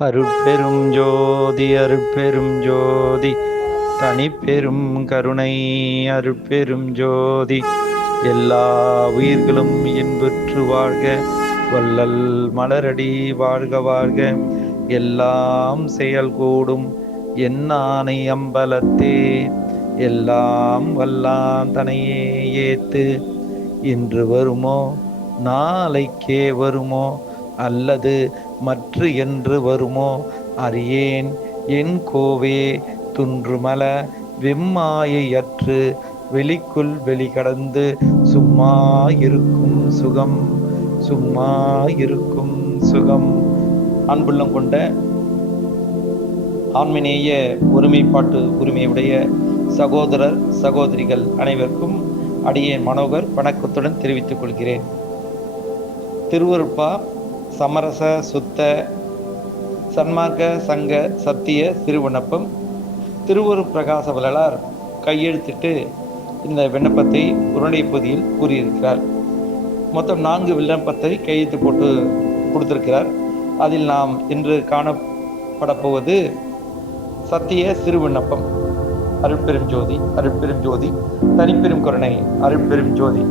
அருட்பெரும் ஜோதி அருட்பெரும் ஜோதி. தனிப்பெரும் கருணை அருட்பெரும் ஜோதி. எல்லா உயிர்களும் இன்புற்று வாழ்க. வள்ளல் மலரடி வாழ்க வாழ்க. எல்லாம் செயல் கூடும் என்னானை அம்பலத்தே. எல்லாம் வல்லான் தனையே ஏத்து. இன்று வருமோ? நாளைக்கே வருமோ? அல்லது மற்று என்று வருமோ? அறியேன் என் கோவே துன்றுமல வெம்மாயையற்று வெளிக்குள் வெளிகடந்து சும்மா இருக்கும் சுகம் சும்மா இருக்கும் சுகம். அன்புள்ளம் கொண்ட ஆன்மீனேய ஒருமைப்பாட்டு உரிமையுடைய சகோதரர் சகோதரிகள் அனைவருக்கும் அடியே மனோகர் வணக்கத்துடன் தெரிவித்துக் கொள்கிறேன். திருவருப்பா சமரச சுத்த சன்மார்க்க சங்க சத்திய திருவிண்ணப்பம் திருவூர் பிரகாச வள்ளலார் கையெழுத்திட்டு இந்த விண்ணப்பத்தை உருண்டை பகுதியில் கூறியிருக்கிறார். மொத்தம் நான்கு விண்ணப்பத்தை கையெழுத்து போட்டு கொடுத்திருக்கிறார். அதில் நாம் இன்று காணப்பட போவது சத்திய சிறு விண்ணப்பம் அருட்பெரும் ஜோதி அருட்பெரும் ஜோதி தனிப்பெரும் கருணை அருட்பெரும் ஜோதி.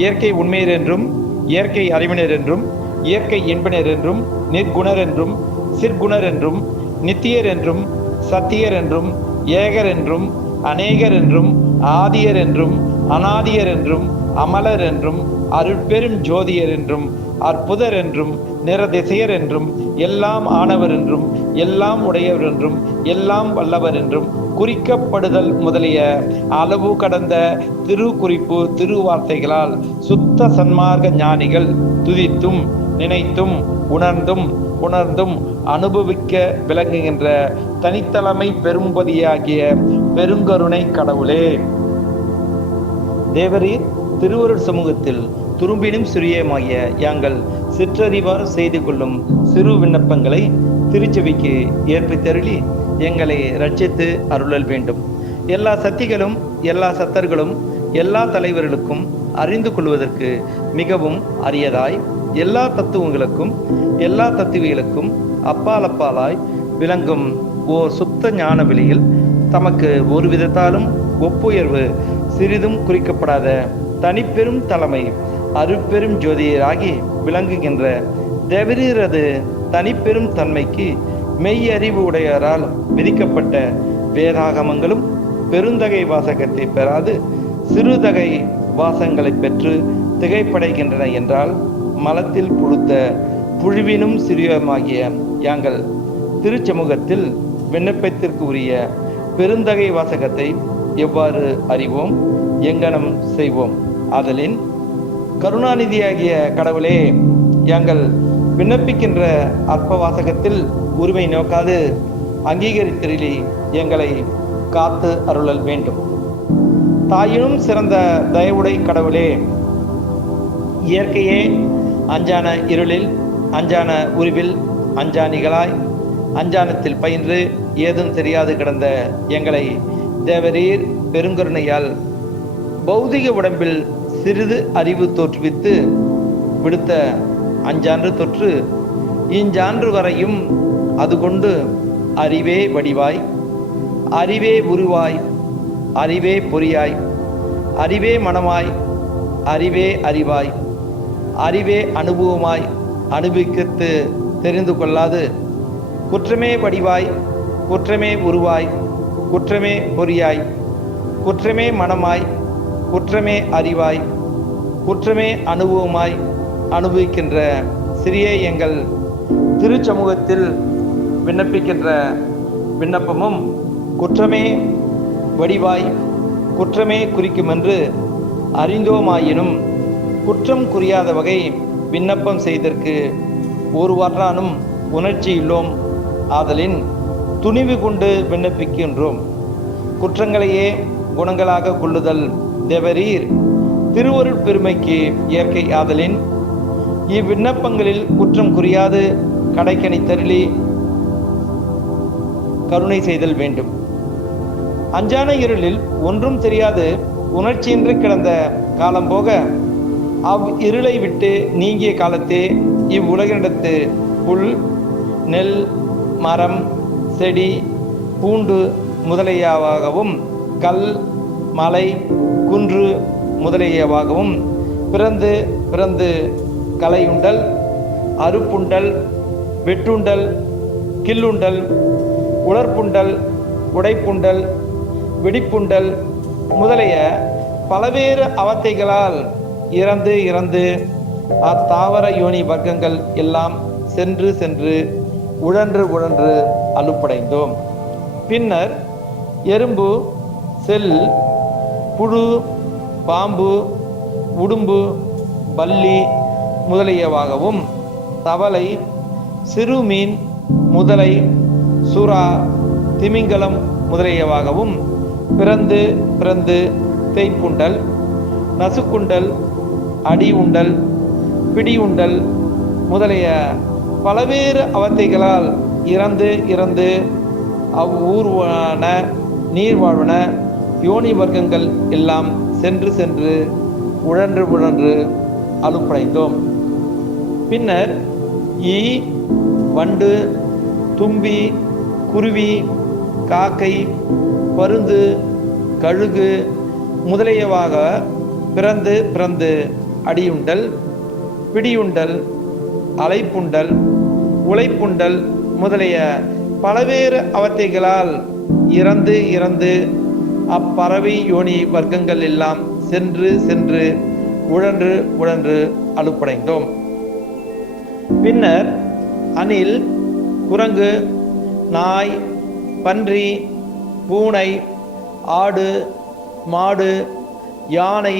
இயற்கை உண்மையர் என்றும் இயற்கை அறிவினர் என்றும் இயற்கை என்பனர் என்றும் நிர்குணர் என்றும் சிற்குணர் என்றும் நித்தியர் என்றும் சத்தியர் என்றும் ஏகர் என்றும் அநேகர் என்றும் ஆதியர் என்றும் அனாதியர் என்றும் அமலர் என்றும் அருட்பெரும் ஜோதியர் என்றும் அற்புதர் என்றும் நிறதிசையர் என்றும் எல்லாம் ஆனவர் என்றும் எல்லாம் உடையவர் என்றும் எல்லாம் வல்லவர் என்றும் குறிக்கப்படுதல் முதலிய அளவு கடந்த திருக்குறிப்பு திருவார்த்தைகளால் சுத்த சன்மார்க்க ஞானிகள் துதித்தும் நினைத்தும் உணர்ந்தும் உணர்ந்தும் அனுபவிக்க விளங்குகின்ற தனித்தலைமை பெரும்பதியாகிய பெருங்கருணை கடவுளே. தேவரீர் திருவருள் சமூகத்தில் துரும்பினும் சிறியமாகிய யாங்கள் சிற்றறிவார் செய்து கொள்ளும் சிறு விண்ணப்பங்களை திருச்செவிக்கு ஏற்பித்தருளி எங்களை ரட்சித்து அருளல் வேண்டும். எல்லா சக்திகளும் எல்லா சத்தர்களும் எல்லா தலைவர்களுக்கும் அறிந்து கொள்வதற்கு மிகவும் அரியதாய் எல்லா தத்துவங்களுக்கும் எல்லா தத்துவிகளுக்கும் அப்பால் அப்பாலாய் விளங்கும் ஓர் சுத்த ஞான வெளியில் தமக்கு ஒரு விதத்தாலும் ஒப்புயர்வு சிறிதும் குறிக்கப்படாத தனிப்பெரும் தலைமை அருப்பெரும் ஜோதியராகி விளங்குகின்ற தேவரீரது தனிப்பெரும் தன்மைக்கு மெய்யறிவு உடையவரால் விதிக்கப்பட்ட வேதாகமங்களும் பெருந்தகை வாசகத்தை பெறாது சிறுதகை வாசங்களை பெற்று திகைப்படைகின்றன என்றால் மலத்தில் புழுத்த புழுவினும் சிறியமாகிய யாங்கள் திருச்சமூகத்தில் விண்ணப்பத்திற்கு உரிய பெருந்தகை வாசகத்தை எவ்வாறு அறிவோம்? எங்கனம் செய்வோம்? ஆதலின் கருணாநிதியாகிய கடவுளே யாங்கள் விண்ணப்பிக்கின்ற அற்ப வாசகத்தில் உரிமை நோக்காது. அங்கீகரித்திரளி எங்களை காத்து அருளல் வேண்டும். தாயினும் சிறந்த தயவுடை கடவுளே இயற்கையே அஞ்சான இருளில் அஞ்சான உருவில் அஞ்சானிகளாய் அஞ்சானத்தில் பயின்று ஏதும் தெரியாது கிடந்த எங்களை தேவரீர் பெருங்கருணையால் பௌதிக உடம்பில் சிறிது அறிவு தோற்றுவித்து விடுத்த அஞ்சான்று தொற்று. இஞ்சான்று வரையும் அது கொண்டு அறிவே வடிவாய். அறிவே உருவாய். அறிவே பொறியாய். அறிவே மனமாய். அறிவே அறிவாய். அறிவே அனுபவமாய். அனுபவிக்கத்து தெரிந்து கொள்ளாது. குற்றமே வடிவாய். குற்றமே உருவாய். குற்றமே பொறியாய். குற்றமே மனமாய். குற்றமே அறிவாய். குற்றமே அனுபவமாய். அனுபவிக்கின்ற சிறிய எங்கள் திருச்சமூகத்தில் விண்ணப்பிக்கின்ற விண்ணப்பமும் குற்றமே வடிவாய் குற்றமே குறிக்கும் என்று அறிந்தோமாயினும் குற்றம் குறியாத வகை விண்ணப்பம் செய்தற்கு ஒரு வரலானும் உணர்ச்சி இல்லோம். ஆதலின் துணிவு கொண்டு விண்ணப்பிக்கின்றோம். குற்றங்களையே குணங்களாக கொள்ளுதல் தேவரீர் திருவருள் பெருமைக்கு இயற்கை ஆதலின் இவ்விண்ணப்பங்களில் குற்றம் குறியாது கடைக்கணி தருளி கருணை செய்தல் வேண்டும். அஞ்சான இருளில் ஒன்றும் தெரியாது. உணர்ச்சியின்றி கிடந்த காலம் போக அவ் இருளை விட்டு நீங்கிய காலத்தே இவ்வுலகினிடத்து புல் நெல் மரம் செடி பூண்டு முதலியவாகவும் கல் மலை குன்று முதலியவாகவும் பிறந்து பிறந்து கலையுண்டல் அறுப்புண்டல் வெட்டுண்டல் கில்லுண்டல் உலர்ப்புண்டல் உடைப்புண்டல் வெடிப்புண்டல் முதலிய பலவேறு அவத்தைகளால் இறந்து இறந்து அத்தாவர யோனி வர்க்கங்கள் எல்லாம் சென்று சென்று உழன்று உழன்று அலுப்படைந்தோம். பின்னர் எறும்பு செல் புழு பாம்பு உடும்பு பல்லி முதலியவாகவும் தவளை சிறுமீன் முதலை சுறா திமிங்கலம் முதலியவாகவும் பிறந்து பிறந்து தேய்ப்புண்டல் நசுக்குண்டல் அடி உண்டல் பிடி உண்டல் முதலிய பலவேறு அவத்தைகளால் இறந்து இறந்து அவ்வூர்வன நீர்வாழ்வன யோனி வர்க்கங்கள் எல்லாம் சென்று சென்று உழன்று உழன்று அலுப்படைந்தோம். பின்னர் ஈ வண்டு தும்பி குருவி காக்கை பருந்து கழுகு முதலியவாக பிறந்து பிறந்து அடியுண்டல் பிடியுண்டல் அலைப்புண்டல் உழைப்புண்டல் முதலிய பலவேறு அவத்தைகளால் இறந்து இறந்து அப்பறவை யோனி வர்க்கங்கள் எல்லாம் சென்று சென்று உழன்று உழன்று அலுப்படைந்தோம். பின்னர் அணில் குரங்கு நாய் பன்றி பூனை ஆடு மாடு யானை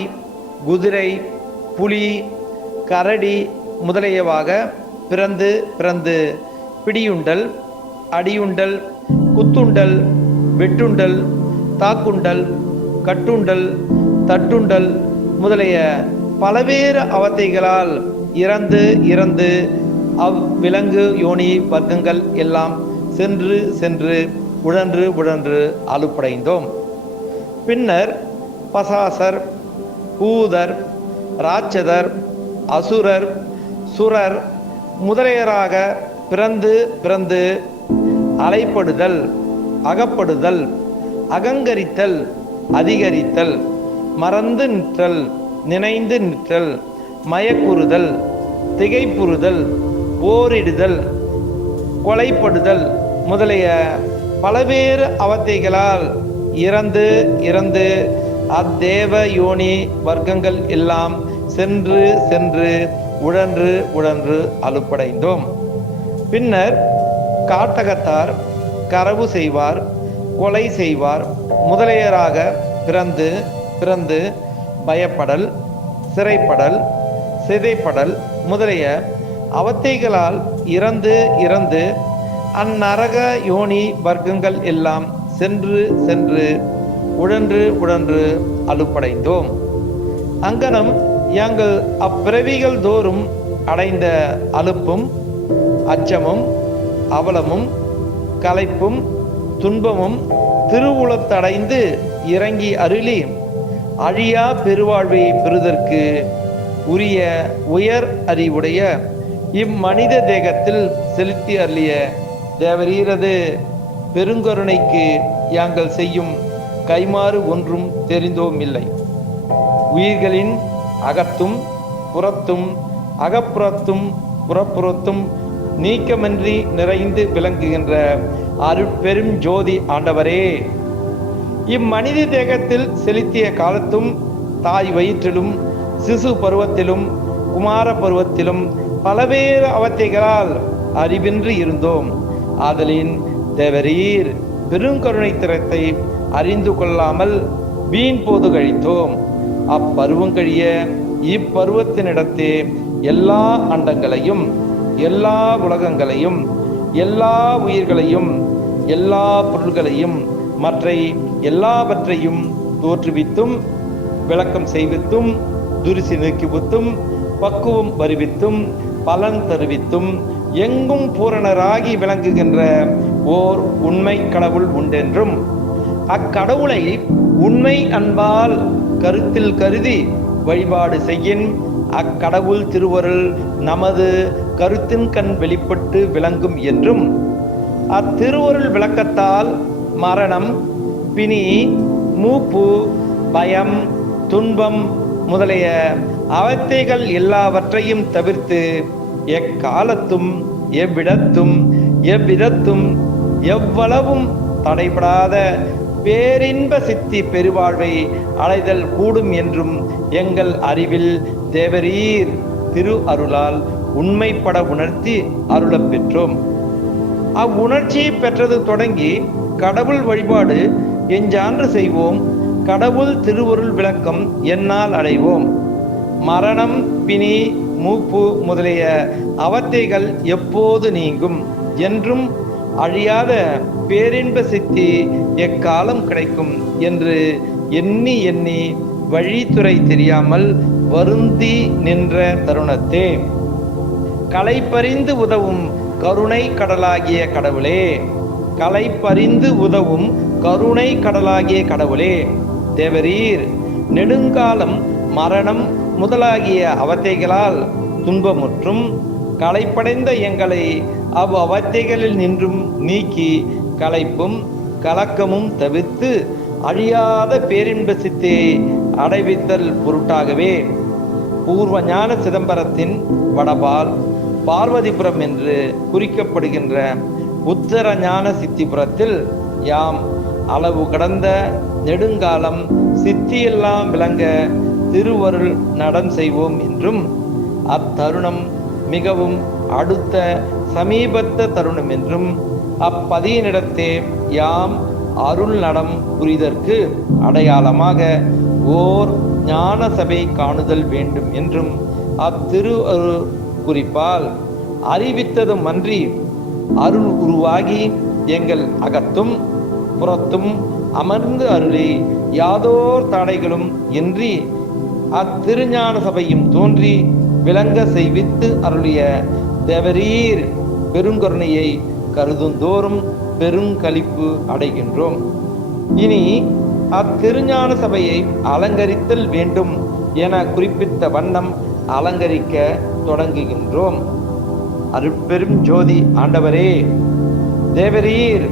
குதிரை புலி கரடி முதலியவாக பிறந்து பிறந்து பிடியுண்டல் அடியுண்டல் குத்துண்டல் வெட்டுண்டல் தாக்குண்டல் கட்டுண்டல் தட்டுண்டல் முதலிய பலவேறு அவத்தைகளால் இறந்து இறந்து அவ்விலங்கு யோனி வர்க்கங்கள் எல்லாம் சென்று சென்று உழன்று உழன்று அலுப்படைந்தோம். பின்னர் பசாசர் பூதர் ராட்சதர் அசுரர் சுரர் முதலையராக பிறந்து பிறந்து அலைப்படுதல் அகப்படுதல் அகங்கரித்தல் அதிகரித்தல் மறந்து நிற்றல் நினைந்து நிற்றல் மயக்குறுதல் திகைப்புறுதல் போரிடுதல் கொலைப்படுதல் முதலிய பலவேறு அவத்தைகளால் இறந்து இறந்து அத்தேவ யோனி வர்க்கங்கள் எல்லாம் சென்று சென்று உழன்று உழன்று அலுப்படைந்தோம். பின்னர் காட்டகத்தார் கரவு செய்வார் கொலை செய்வார் முதலியராக பிறந்து பிறந்து பயப்படல் சிறைப்படல் சிதைப்படல் முதலிய அவத்தைகளால் இறந்து இறந்து அந்நரக யோனி வர்க்கங்கள் எல்லாம் சென்று சென்று உழன்று உழன்று அலுப்படைந்தோம். அங்கனம் எங்கள் அப்பிறவிகள் தோறும் அடைந்த அலுப்பும் அச்சமும் அவலமும் களைப்பும் துன்பமும் திருவுளத்தடைந்து இறங்கி அருளி அழியா பெருவாழ்வை பெறுதற்கு உரிய உயர் அறிவுடைய இம்மனித தேகத்தில் செலுத்தி அருளிய தேவரீரது பெருங்கருணைக்கு யாங்கள் செய்யும் கைமாறு ஒன்றும் தெரிந்தோம் இல்லை. உயிர்களின் அகத்தும் புறத்தும் அகப்புறத்தும் புறப்புறத்தும் நீக்கமின்றி நிறைந்து விளங்குகின்ற அருட்பெரும் ஜோதி ஆண்டவரே. இம்மனித தேகத்தில் செலுத்திய காலத்தும் தாய் வயிற்றிலும் சிசு பருவத்திலும் குமார பருவத்திலும் பலவேறு அவத்தைகளால் அறிவின்றி இருந்தோம். ஆதலின் தேவரீர் பெருங்கருணை திறத்தை அறிந்து கொள்ளாமல் வீண் போது கழித்தோம். அப்பருவம் கழிய இப்பருவத்தினிடத்தே எல்லா அண்டங்களையும் எல்லா உலகங்களையும் எல்லா உயிர்களையும் எல்லா பொருள்களையும் மற்ற எல்லாவற்றையும் தோற்றுவித்தும் விளக்கம் செய்வித்தும் துரிசி நீக்கிவித்தும் பக்குவம் வருவித்தும் பலன் தருவித்தும் எங்கும் பூரணராகி விளங்குகின்ற ஓர் உண்மை கடவுள் உண்டென்றும் அக்கடவுளை உண்மை அன்பால் கருத்தில் கருதி வழிபாடு செய்யின் அக்கடவுள் திருவருள் நமது கருத்தின் கண் வெளிப்பட்டு விளங்கும் என்றும் அத்திருவருள் விளக்கத்தால் மரணம் பிணி மூப்பு பயம் துன்பம் முதலிய அவத்தைகள் எல்லாவற்றையும் தவிர்த்து எக்காலத்தும் எவ்விடத்தும் எவ்விதத்தும் எவ்வளவும் தடைபடாத பேரின்ப சித்தி பெருவாழ்வை அடைதல் கூடும் என்றும் எங்கள் அறிவில் தேவரீர் திரு அருளால் உண்மைப்பட உணர்த்தி அருளப் பெற்றோம். அவ்வுணர்ச்சியை பெற்றது தொடங்கி கடவுள் வழிபாடு எஞ்சான்று செய்வோம். கடவுள் திருவருள் விளக்கம் என்னால் அடைவோம். மரணம் பிணி மூப்பு முதலிய அவத்தைகள் எப்போது நீங்கும்? என்றும் அழியாத பேரின்ப சித்தி எக்காலம் கிடைக்கும்? என்று எண்ணி எண்ணி வழித்துறை தெரியாமல் வருந்தி நின்ற தருணத்தே. களைப்பறிந்து உதவும் கருணை கடலாகிய கடவுளே. களைப்பறிந்து உதவும் கருணை கடலாகிய கடவுளே. தேவரீர். நெடுங்காலம் மரணம் முதலாகிய அவத்தைகளால் துன்பமுற்றும். களைப்படைந்த எங்களை அவ் அவத்தைகளில் நின்றும் நீக்கி களைப்பும் கலக்கமும் தவிர்த்து அழியாத பேரின்ப சித்தே அடைவித்தல் பொருட்டாகவே. பூர்வ ஞான சிதம்பரத்தின் வடபால் பார்வதிபுரம் என்று குறிக்கப்படுகின்ற உத்தர ஞான சித்திபுரத்தில் யாம் அளவு கடந்த நெடுங்காலம் சித்தியெல்லாம் விளங்க திருவருள் நடம் செய்வோம் என்றும் அத்தருணம் மிகவும் அடுத்த சமீபத்த தருணம் என்றும் அப்பதியினிடத்தே யாம் அருள் நடம் புரிதற்கு அடையாளமாக ஓர் ஞான சபை காணுதல் வேண்டும் என்றும் அத்திரு குறிப்பால் அறிவித்ததும் அன்றி அருள் உருவாகி எங்கள் அகத்தும் புறத்தும் அமர்ந்து அருளி யாதோர் தடைகளும் இன்றி அத்திருஞான சபையும் தோன்றி விளங்க செய்வித்து அருளிய தேவரீர் பெருங்கருணையை கருதுந்தோறும் பெருங்களிப்பு அடைகின்றோம். இனி அத்திருஞான சபையை அலங்கரித்தல் வேண்டும் என குறிப்பிட்ட வண்ணம் அலங்கரிக்க தொடங்குகின்றோம். அருட்பெரும் ஜோதி ஆண்டவரே தேவரீர்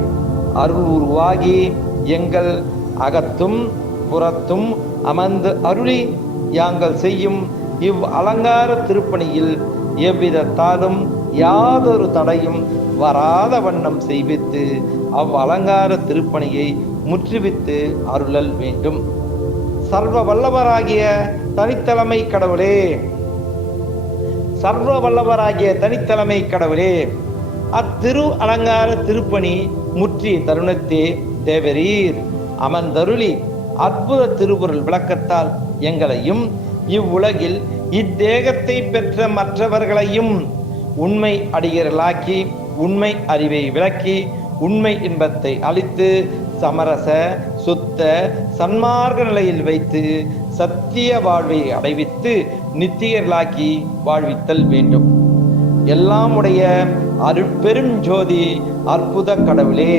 அருள் உருவாகி எங்கள் அகத்தும் புறத்தும் அமர்ந்து அருளி யாங்கள் செய்யும் இவ் அலங்கார திருப்பணியில் எவ்விதத்தாலும் யாதொரு தடையும் வராத வண்ணம் செய்வித்து அவ் அலங்கார திருப்பணியை முற்றுவித்து அருளல் வேண்டும். சர்வ வல்லவராகிய தனித்தலைமை கடவுளே. சர்வ வல்லவராகிய தனித்தலைமை கடவுளே. அத்திரு அலங்கார திருப்பணி முற்றிய தருணத்தே தேவரீர் அமர்ந்தருளி அற்புத திருக்குறள் விளக்கத்தால் எங்களையும் இவ்வுலகில் இத்தேகத்தை பெற்ற மற்றவர்களையும் உண்மை அடிகர்களாக்கி உண்மை அறிவை விளக்கி உண்மை இன்பத்தை அளித்து சமரச சுத்த சன்மார்க்க நிலையில் வைத்து சத்திய வாழ்வை அடைவித்து நித்தியர்களாக்கி வாழ்வித்தல் வேண்டும். எல்லாம் உடைய அருட்பெரும் ஜோதி அற்புத கடவுளே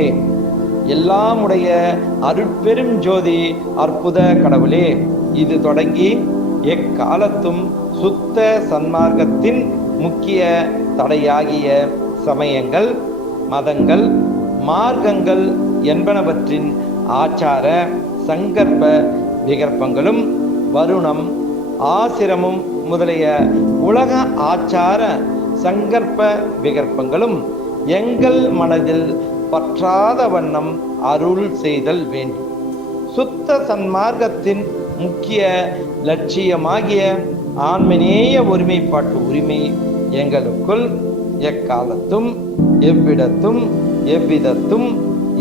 எல்லாம் உடைய அருட்பெரும் ஜோதி அற்புத கடவுளே. இது தொடங்கி எக்காலத்தும் சுத்த சன்மார்க்கத்தின் முக்கிய தடையாகிய சமயங்கள் மதங்கள் மார்க்கங்கள் என்பனவற்றின் ஆச்சார சங்கற்ப விகற்பங்களும் வருணம் ஆசிரமும் முதலிய உலக ஆச்சார சங்கற்ப விகற்பங்களும் எங்கள் மனதில் பற்றாத வண்ணம் அருள் செய்தல் வேண்டும். சுத்த சன்மார்க்கத்தின் முக்கிய லட்சியமாகிய ஆன்மநேய ஒருமைப்பாட்டு உரிமை எங்களுக்குள் எக்காலத்தும் எவ்விடத்தும் எவ்விதத்தும்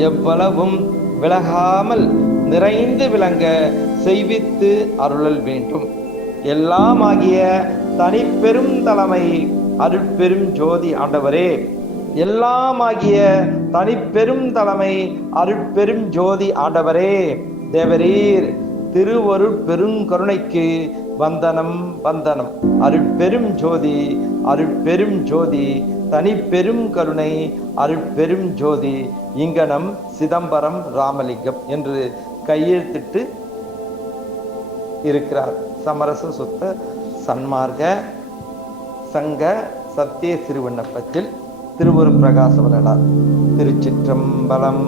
எவ்வளவும் விலகாமல் நிறைந்து விளங்க செய்வித்து அருளல் வேண்டும். எல்லாமாகிய தனிப்பெரும் தலைமை அருட்பெரும் ஜோதி ஆண்டவரே எல்லாமாகிய தனிப்பெரும் தலைமை அருட்பெரும் ஜோதி ஆண்டவரே தேவரீர் திருவரு பெருங்கருணைக்கு வந்தனம் வந்தனம். அருட்பெரும் ஜோதி அருட்பெரும் ஜோதி தனிப்பெரும் கருணை அருட்பெரும் ஜோதி இங்கனம் சிதம்பரம் ராமலிங்கம் என்று கையெழுத்திட்டு இருக்கிறார். சமரச சுத்த சன்மார்க்க சங்க சத்திய சிறுவிண்ணப்பத்தில் திருவரு பிரகாச வரலார் திருச்சிற்றம்பலம்.